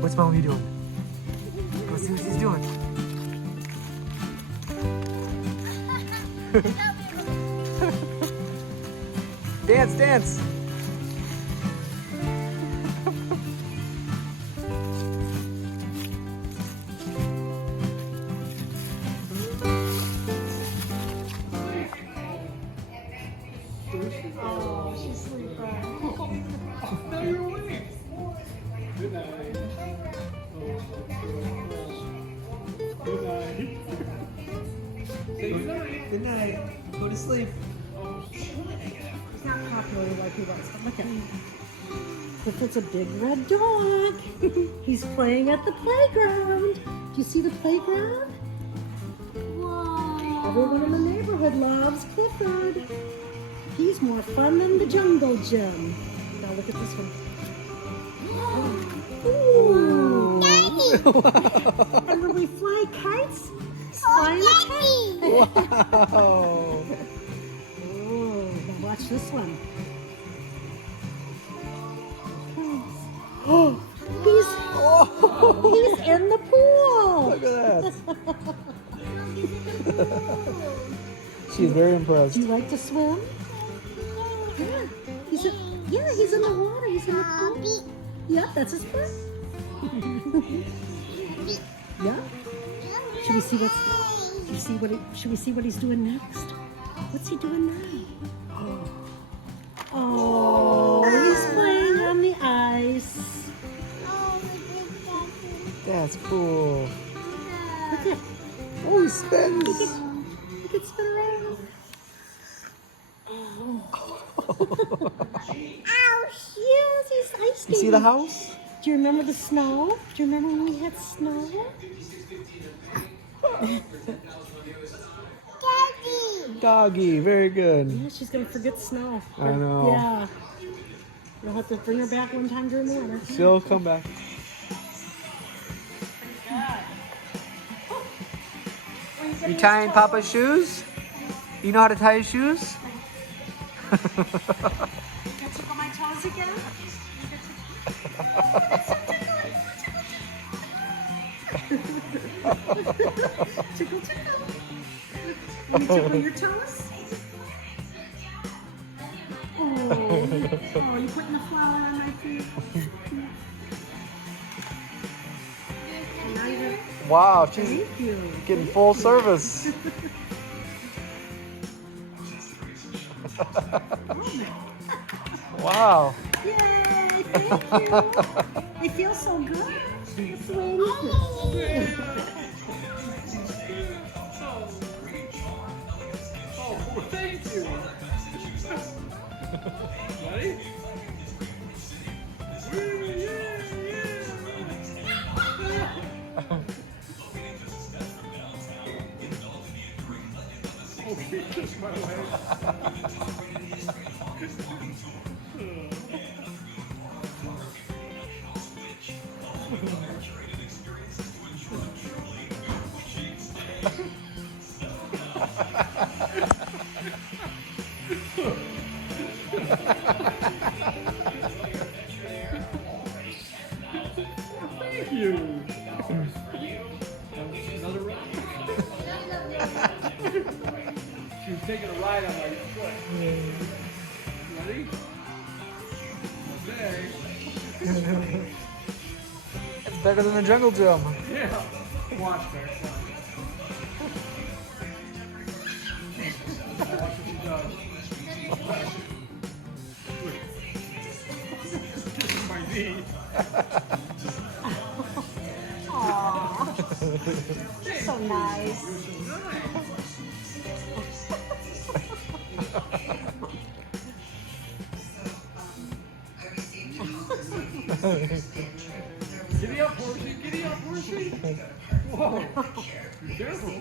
What's mommy doing? Go see what she's doing. Dance, dance. Oh, she's sleeping. No, you're awake. Good night. Good night. Say good night. Good night. Go to sleep. He's not popular like he was. Look at him. Clifford's a big red dog. He's playing at the playground. Do you see the playground? Wow. Everyone in the neighborhood loves Clifford. He's more fun than the jungle gym. Now look at this one. Ooh. And when we fly kites, fly a kite. Wow. Oh, now watch this one. He's in the pool. Look at that. She's very impressed. Do you like to swim? Yeah. He's in the water. He's in the pool. Yep, that's his foot. Yeah. Should we see what he's doing next? What's he doing now? Oh, he's playing on the ice. That's cool. Look at, Oh, he spins. he can spin around. Ouch! Yes, he's ice You skating. see the house? Do you remember the snow? Do you remember when we had snow? Doggy, very good. Yeah, she's gonna forget snow. I know. Yeah. You'll have to bring her back one time during the winter. She'll come back. You tying Papa's shoes? You know how to tie his shoes? Can I tickle my toes again? Tickle, tickle. Let me tickle your toes. Oh, you're putting the flower on my feet. Now you're Wow, she's thank you. getting full service. Wow. Yay, thank you. It feels so good. It's the way it is. Oh, thank you. Ready? Oh, he kissed my leg. Thank you. Another ride. She was taking a ride on my foot. Ready? Okay. It's better than the jungle gym. Yeah. Watch her. Watch what she does. This is my knee. Aww. So nice. Giddy up, horsey. Giddy up, horsey. Whoa. Be careful.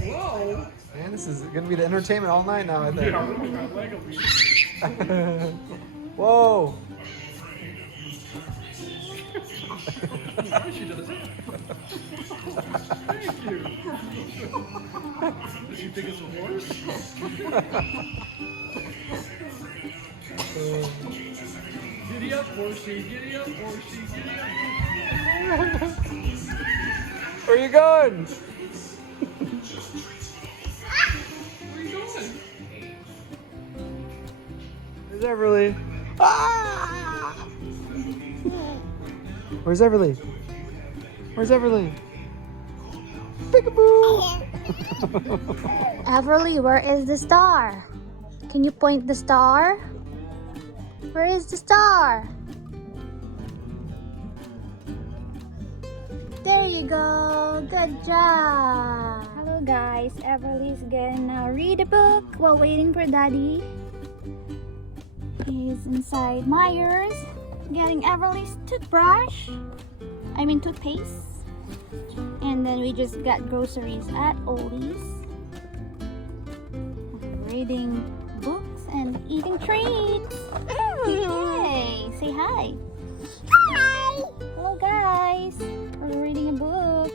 Whoa. Man, this is gonna be the entertainment all night now, I think. Yeah, look at that leg of me. Whoa! She does it. Thank you. Does she think it's a horse? Giddy up, horsey. Giddy up, horsey. Giddy up. Where are you going? Where are you going? Where's Everly? Ah! Where's Everly? Where's Everly? Peekaboo! Everly, where is the star? Can you point the star? Where is the star? There you go. Good job. Hello guys, Everly's gonna read a book while waiting for Daddy. He's inside Myers getting Everly's toothbrush. I mean toothpaste. And then we just got groceries at Ollie's. Reading books and eating treats. Yay! Say hi. Hi! Hello guys. We're reading a book.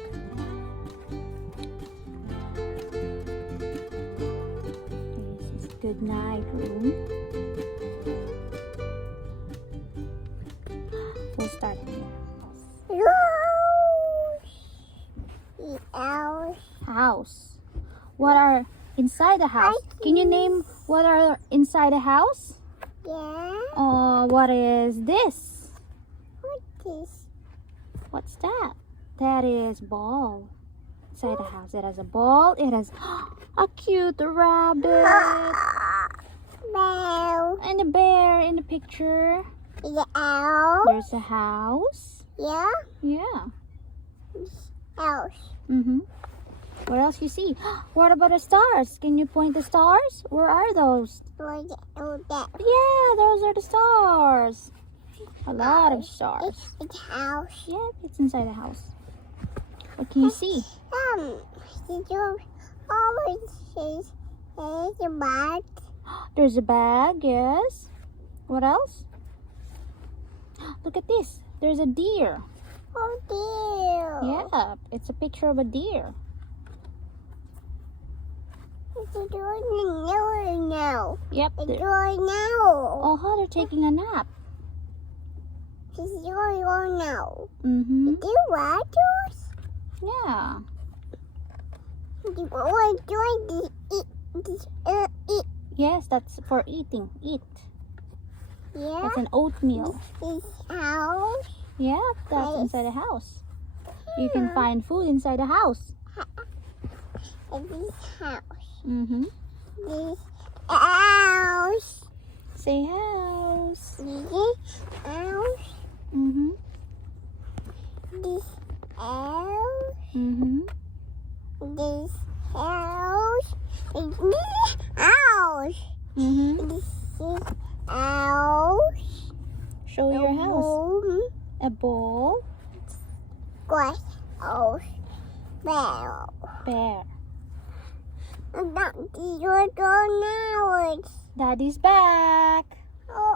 This is good night room. We'll start here. House. What are inside the house? Can you name what are inside the house? Yeah. What is this? What is? What's that? That is ball. Inside the house, it has a ball. It has a cute rabbit Bell. and a bear in the picture. The owl. There's a house. Yeah. Yeah. House. What else you see? What about the stars? Can you point the stars? Where are those? What is that? Yeah, those are the stars. A lot of stars. It's house. Yep, it's inside the house. What can you see? Did you always say there's a bag? There's a bag, yes. What else? Look at this. There's a deer. Oh dear. Yeah, it's a picture of a deer. It's doing now. Yep. It's doing now. Oh, they're taking a nap. It's doing now. Mm-hmm. Do what? Yeah. You want to eat. Yes, that's for eating. Eat. Yeah. That's an oatmeal. This house. Yeah, that's inside the house. You can find food inside the house. This house. Mm-hmm. This house. Say house. This house. Mm-hmm. This house. Mm-hmm. This house. This house. Mm-hmm. This is house. Show your house. Home. A ball. Glass house. Bell. Bear. You're going now. Daddy's back. Oh,